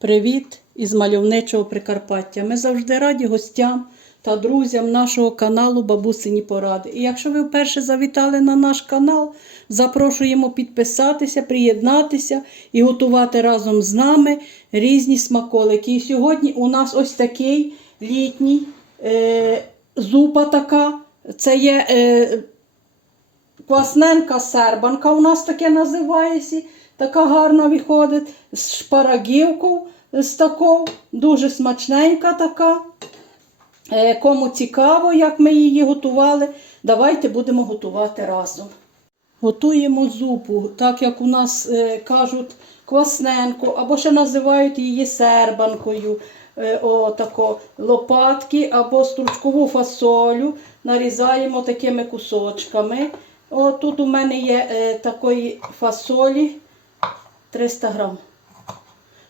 Привіт із мальовничого Прикарпаття. Ми завжди раді гостям та друзям нашого каналу Бабусині Поради. І якщо ви вперше завітали на наш канал, запрошуємо підписатися, приєднатися і готувати разом з нами різні смаколики. І сьогодні у нас ось такий літній е, зупа така. Це є е, Квасненка сербанка у нас таке називається. Така гарна виходить з шпарагівкою, з такою, дуже смачненька така. Е, Кому цікаво, як ми її готували, давайте будемо готувати разом. Готуємо зупу, так як у нас е, кажуть квасненку, або ще називають її сербанкою. Е, о, тако, лопатки або стручкову фасолю нарізаємо такими кусочками. О, тут у мене є такої фасолі 300 грам.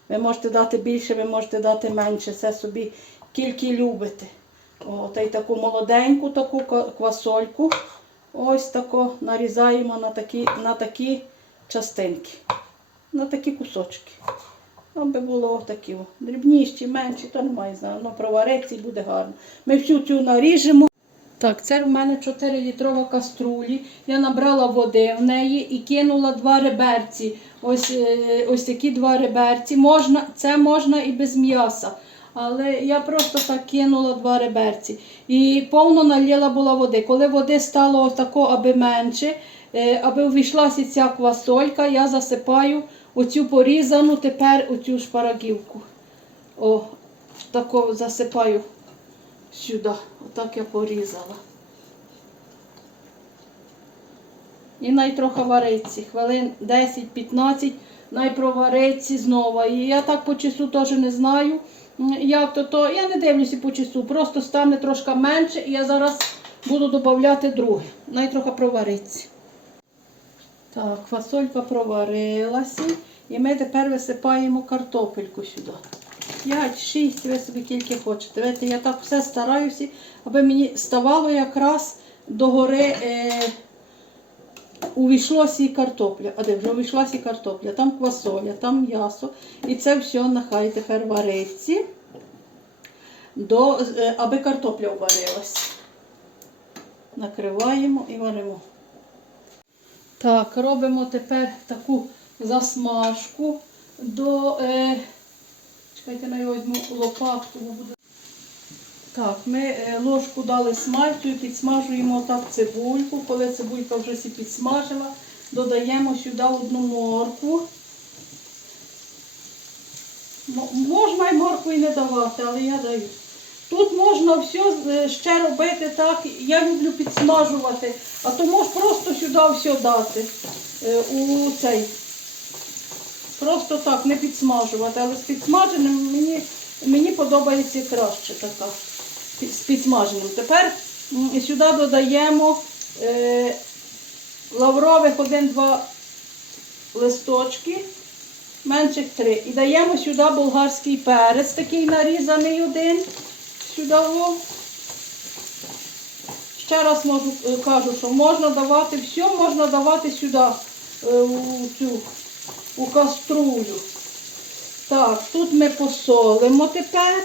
Ви можете дати більше, ви можете дати менше. Це собі тільки любите. О, та таку молоденьку таку квасольку. Ось тако нарізаємо на такі, на такі частинки, на такі кусочки. Аби було такі дрібніші, менші, то немає знаю. Воно провариться і буде гарно. Ми всю цю наріжемо. Так, це в мене 4-літрова каструлі. Я набрала води в неї і кинула два реберці. Ось, е, ось такі два реберці. Можна, це можна і без м'яса. Але я просто так кинула два реберці. І повно налила була води. Коли води стало тако, аби менше, е, аби увійшлася ця квасолька, я засипаю оцю порізану тепер оцю шпарагівку. О, тако засипаю сюди. Отак я порізала. І най трохи вариться. Хвилин 10-15 най провариться знову. І я так по часу теж не знаю. Як то, то я не дивлюся по часу, просто стане трошки менше, і я зараз буду додати друге. Най трохи провариться. Так, фасолька проварилася. І ми тепер висипаємо картопельку сюди. 5-6, ви собі тільки хочете. Видите, я так все стараюся, аби мені ставало якраз догори е, увійшлося і картопля. А де вже увійшлася і картопля, там квасоля, там м'ясо. І це все нехай тепер вариться, до, е, аби картопля варилась. Накриваємо і варимо. Так, робимо тепер таку засмажку до. Е, чекайте, на його лопатку. бо буде. Так, ми е, ложку дали смальцю і підсмажуємо так цибульку. Коли цибулька вже всі підсмажила, додаємо сюди одну моркву. Можна і моркву і не давати, але я даю. Тут можна все е, ще робити так. Я люблю підсмажувати, а то можеш просто сюди все дати. е, У цей. Просто так, не підсмажувати. Але з підсмаженим мені, мені подобається краще така. З підсмаженим. Тепер сюди додаємо е, лаврових один-два листочки, менших три. І даємо сюди болгарський перець, такий нарізаний один. Сюди. Ще раз можу, е, кажу, що можна давати все, можна давати сюди е, у цю у каструлю. Так, тут ми посолимо тепер.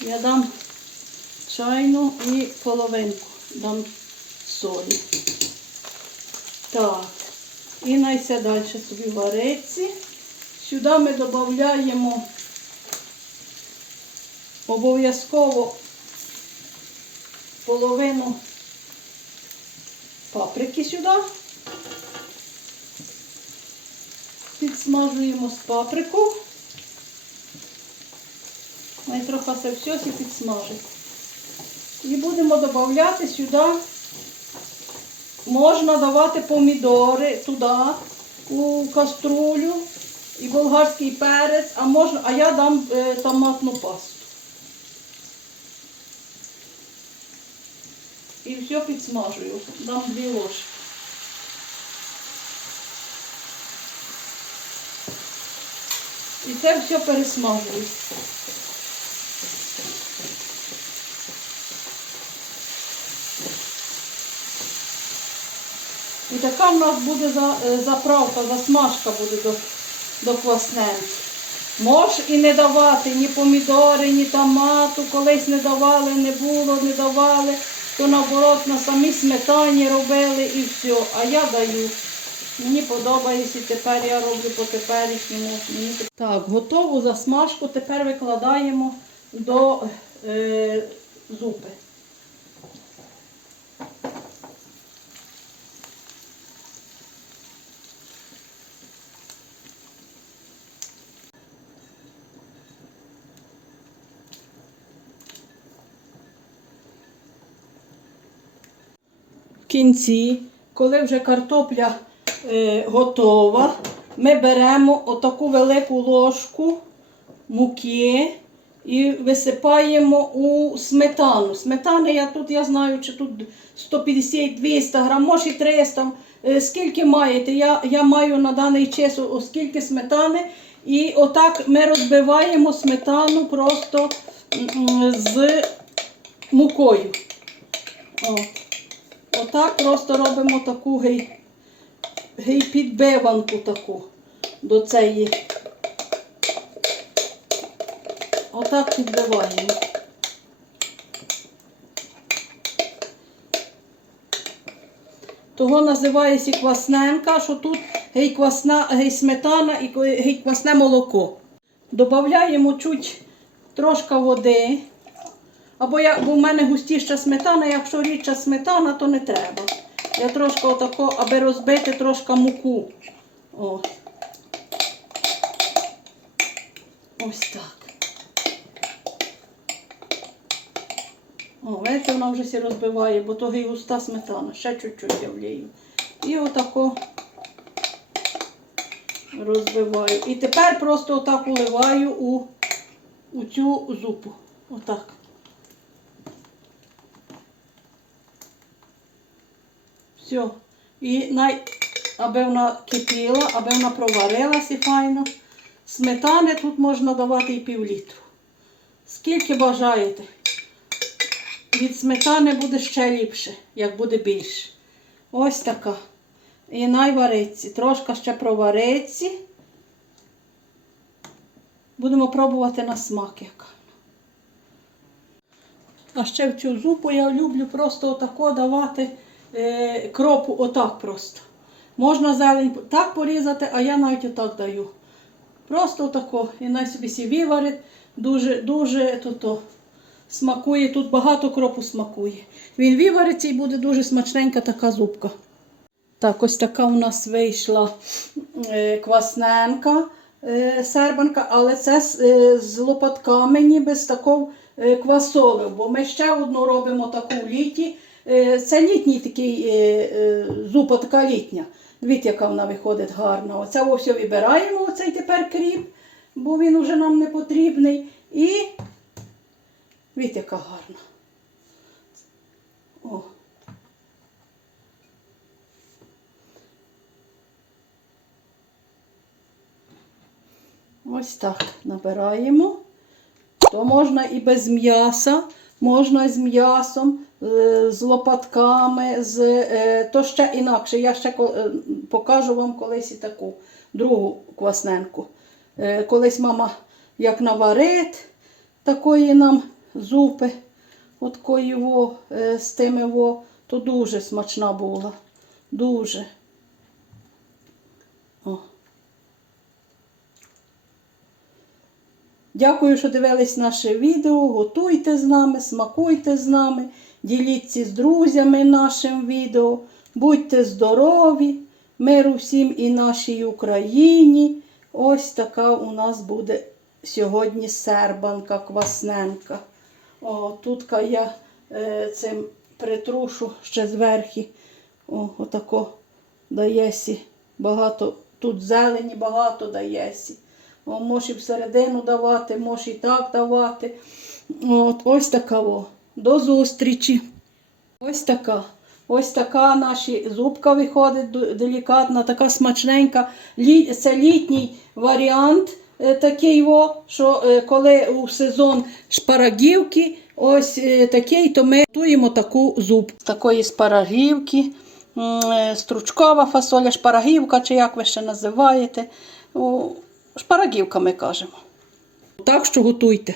Я дам чайну і половинку дам солі. Так, і найся далі собі вариться. Сюди ми додаємо обов'язково половину паприки сюди. Підсмажуємо з паприку. Ми трохи це все підсмажить. І будемо додати сюди, можна давати помідори туди, у каструлю і болгарський перець, а можна, а я дам е, томатну пасту. І все підсмажую. Дам дві ложки. І це все пересмажую. І така в нас буде е, заправка, засмажка буде до, до квасненки. Можеш і не давати ні помідори, ні томату, колись не давали, не було, не давали, то наоборот на самій сметані робили і все. А я даю. Мені подобається, тепер я роблю по теперішньому. Так, готову засмажку тепер викладаємо до е, зупи. В кінці, коли вже картопля готова, ми беремо отаку велику ложку муки і висипаємо у сметану. Сметани я тут, я знаю, чи тут 150-200 грам, може і 300. Е, Скільки маєте? Я, я маю на даний час оскільки сметани. І отак ми розбиваємо сметану просто з мукою. О. Отак просто робимо таку гей, гей підбиванку таку до цієї. Отак підбиваємо. Того називається квасненка, що тут гей квасна, гей сметана і гей квасне молоко. Добавляємо чуть трошки води. Або я, бо в мене густіша сметана, якщо рідша сметана, то не треба. Я трошки отако, аби розбити трошки муку. О. Ось так. О, бачите, вона вже сі розбиває, бо то і густа сметана. Ще чуть-чуть я влію. І отако розбиваю. І тепер просто отак уливаю у, у цю зупу. Отак. Все. І най, аби вона кипіла, аби вона проварилася файно. Сметани тут можна давати і пів літру. Скільки бажаєте. Від сметани буде ще ліпше, як буде більше. Ось така. І найвариться. Трошки ще провариться. Будемо пробувати на смак яка. А ще в цю зупу я люблю просто отако давати кропу, отак просто. Можна зелень так порізати, а я навіть отак даю. Просто отако. І най собі сі виварить. Дуже, дуже то-то. Смакує, тут багато кропу смакує. Він вивариться і буде дуже смачненька така зубка. Так, ось така у нас вийшла е, квасненка е, сербанка, але це з, е, лопатками, ніби з такою е, квасолею, бо ми ще одну робимо таку в літі. Е, це літній такий е, е, така літня. Дивіться, яка вона виходить гарна. Оце ось вибираємо, оцей тепер кріп, бо він уже нам не потрібний. І дивіться, яка гарна. О. Ось так набираємо. То можна і без м'яса, можна з м'ясом, з лопатками, з, е, то ще інакше. Я ще е, покажу вам колись і таку другу квасненку. Е, Колись мама як наварить такої нам зупи, от е, з тими во, то дуже смачна була. Дуже. О. Дякую, що дивились наше відео. Готуйте з нами, смакуйте з нами, діліться з друзями нашим відео. Будьте здорові, миру всім і нашій Україні. Ось така у нас буде сьогодні сербанка квасненка. О, тут я е, цим притрушу ще зверху. О, отако даєсі. Багато, тут зелені багато даєсі. О, може і всередину давати, може і так давати. От, ось така. О. До зустрічі. Ось така. Ось така наша зубка виходить делікатна, така смачненька. Це літній варіант е, такий, що е, коли у сезон шпарагівки, ось е, такий, то ми готуємо таку зуб. З такої спарагівки, стручкова фасоля, шпарагівка, чи як ви ще називаєте. Шпарагівка ми кажемо. Так що готуйте.